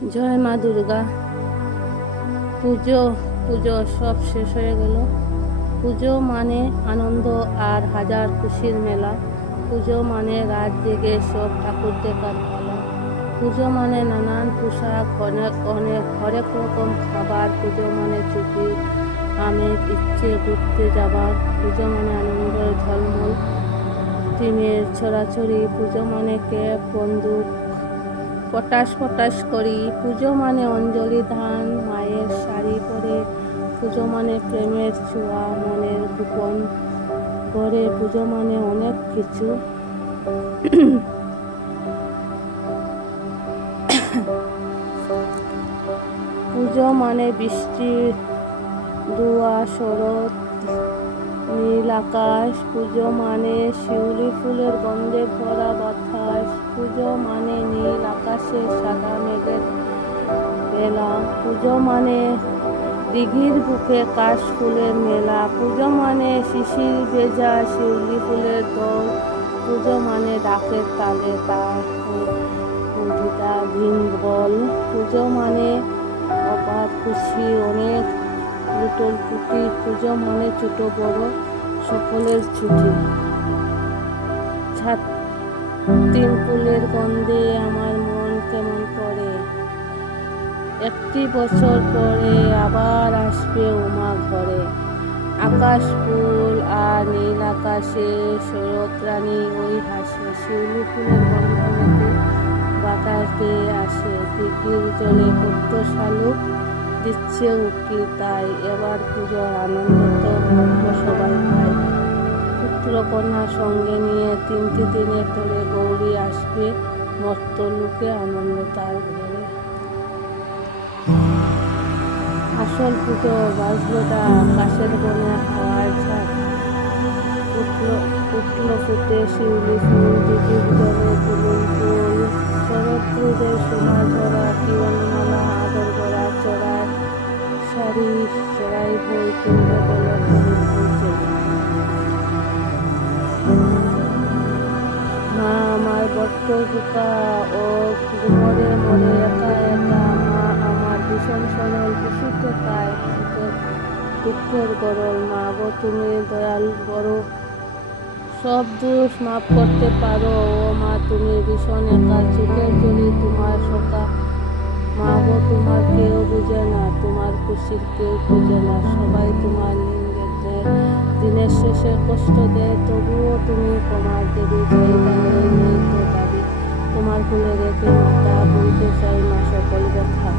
জয় মা দুর্গা। পুজো পুজো সব শেষ হয়ে গেল। পুজো মানে আনন্দ আর হাজার খুশির মেলা। পুজো মানে রাত জেগে সব ঠাকুর দেখার পালা। পুজো মানে নানান পোশাক, হরেক রকম খাবার। পুজো মানে ছুটি, আমেজ, ইচ্ছে ঘুরতে যাবার। পুজো মানে আনন্দের ঝলমল, ডিমের ছড়াছড়ি। পুজো মানে কেক, বন্দুক পটাশ পটাশ করি। পুজো মানে অঞ্জলি ধান, মায়ের শাড়ি পরে। পুজো মানে প্রেমের ছোঁয়া, মনের গোপন করে। পুজো মানে অনেক কিছু। পুজো মানে বৃষ্টি, দোয়া, শরৎ, নীল আকাশ। পুজো মানে শিউলি ফুলের গন্ধে ভরা বাতাস। পুজো মানে নীল আকাশে সাদা মেঘের বেলা। পুজো মানে দিঘির বুকে কাশ ফুলের মেলা। পুজো মানে শিশির ভেজা শিউলি ফুলের দল। পুজো মানে ডাকের তালে তার ভিঙ্গল। পুজো মানে অবাধ খুশি, অনেক লুটোল পুটি। পুজো মানে ছোট বড় সকলের ছুটি। তিন ফুলের গন্ধে আমার মন কেমন করে। একটি বছর পরে আবার আসবে উমা ঘরে। আকাশ ফুল আর নীল আকাশে শরৎ রানী ওই হাসে। শিউলি ফুলের গন্ধ মেতে বাতাস দিয়ে আসে। দিঘির জলে পদ্ম শালুক দিচ্ছে উকি। তাই এবার পুজোর আনন্দ তো সবাই পায়। পুত্র কন্যা সঙ্গে নিয়ে 3টি দিনের তোরে গৌরী আসবে মর্তলোকে। আনন্দ তার ঘরে। আসল পুজো বাজলোটা আকাশের বনে হাওয়ার ঝাঁক। উঠল ফুটে শিউলি ফুল, দিঘির জলে তুলুল ফুল। শরৎ রোদের সোনা ঝরা কিরণমালা, আদর গড়া চড়ার শাড়ি চড়াই বই কিনবে বলে পৌঁছে। মা আমার বড্ড বোকা, ও ঘুমরে মরে একা একা। মা আমার ভীষণ সরল, খুশিতে তাই দুঃখের গরল। মা গো তুমি দয়াল বড়, সব দোষ মাফ করতে পারো। ও মা তুমি ভীষণ একা, চোখের জলি তোমার সকা। মা গো তোমার কেউ বুঝে না, তোমার খুশির কেউ বুঝে না। সবাই তোমার নিন্দে, দিনের শেষে কষ্ট দেয়, তবুও তুমি তোমার দেবী। চাইলে নেই তো দাবি, তোমার কোলে রেখে মাথা বলতে চাই না সকল ব্যথা।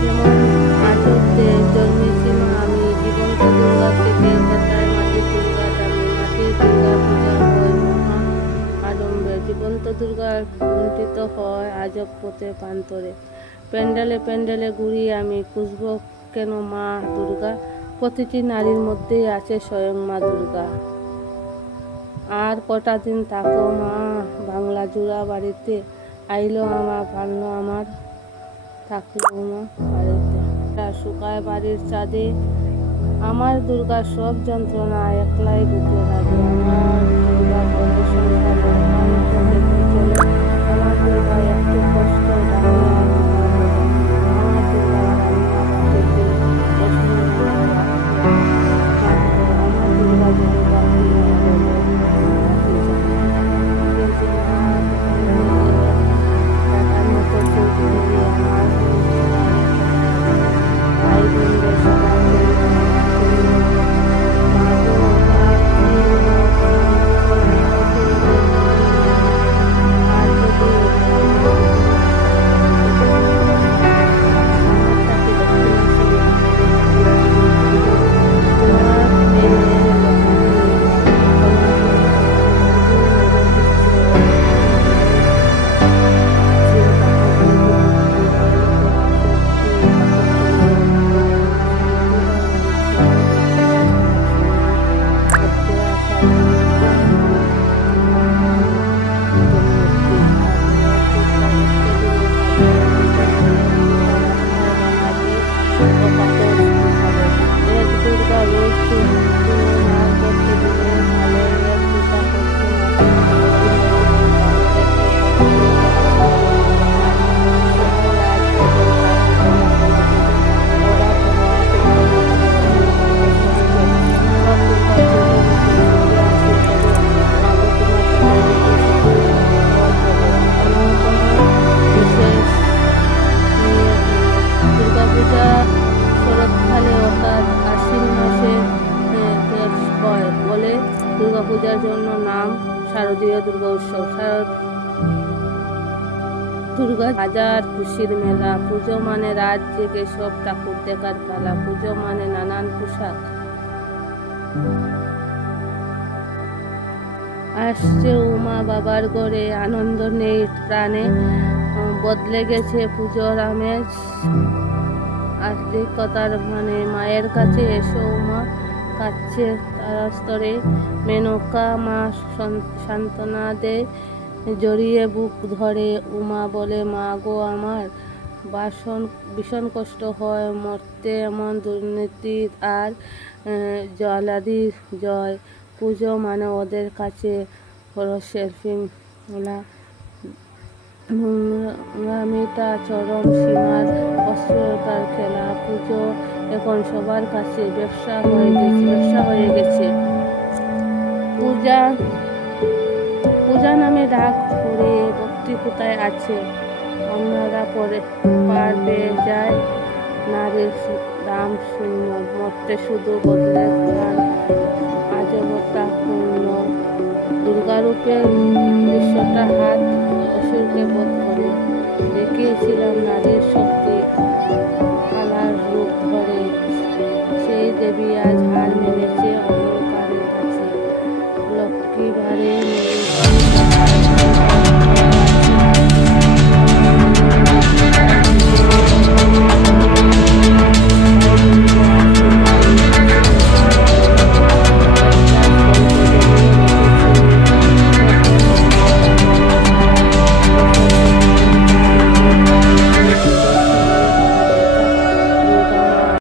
কেমন আজতে জন্মেছি মা আমি, জীবন্ত দুর্গা থেকে সেটাই মাটির দুর্গা দামি। মাটির দুর্গা পূজা হয় মহা আডম্বরে। জীবন্ত দুর্গার লুণ্ঠিত হয় আজব পথে প্রান্তরে। প্যান্ডেলে প্যান্ডেলে ঘুরি আমি, খুঁজব কেন মা দুর্গা। প্রতিটি নারীর মধ্যেই আছে স্বয়ং মা দুর্গা। আর কটা দিন থাকো মা বাংলা জুড়া বাড়িতে। আইলো আমার ভালো আমার, থাকলো মা বাড়িতে। শুকায় বাড়ির চাঁদে আমার দুর্গা সব যন্ত্রণা একলাই বুকে রাখে। আমার দুর্গা বড় সংখ্যা চলে। আমার দুর্গা একটু কষ্ট দাঁড়িয়ে আমার দুর্গা রান্না বাড়িতে আমার দুর্গা যদি বাকি টাকার মতো চোখ দিয়ে আমার ভাই বোনদের সবাই দুর্গা হাজার খুশির মেলা। পুজো মানে রাত জেগে সব ঠাকুর দেখার পালা। পুজো মানে নানান পোশাক। আসছে উমা বাবার ঘরে, আনন্দ নেই প্রাণে, বদলে গেছে পুজোর আমেজ। আস্তিকতার মানে মায়ের কাছে এসো উমা, কাচ্ছে তারা স্তরে। মেনকা মা সান্ত্বনা দেয়, জড়িয়ে বুক ধরে। উমা বলে, মা গো আমার ভীষণ কষ্ট হয় মরতে, এমন দুর্নীতি আর জলাদি জয়। পুজো মানে ওদের কাছে সেলফি তোলা, নোংরামিটা চরম সীমার, অশ্লীলতার খেলা। পুজো এখন সবার কাছে ব্যবসা হয়ে গেছে। পূজা নামে ডাক পড়ে ভক্তি কোথায় আছে? অন্যরা পার পেয়ে যায়, নারীর দাম শূন্য, মরতে শুধু বদলে তোমার আজবতা পূর্ণ। দুর্গারূপের দৃশ্যটা হাত অসুরকে বোধ করে, দেখিয়েছিলাম নারীর শক্তি আলার রূপ ধরে। সেই দেবী আজ হার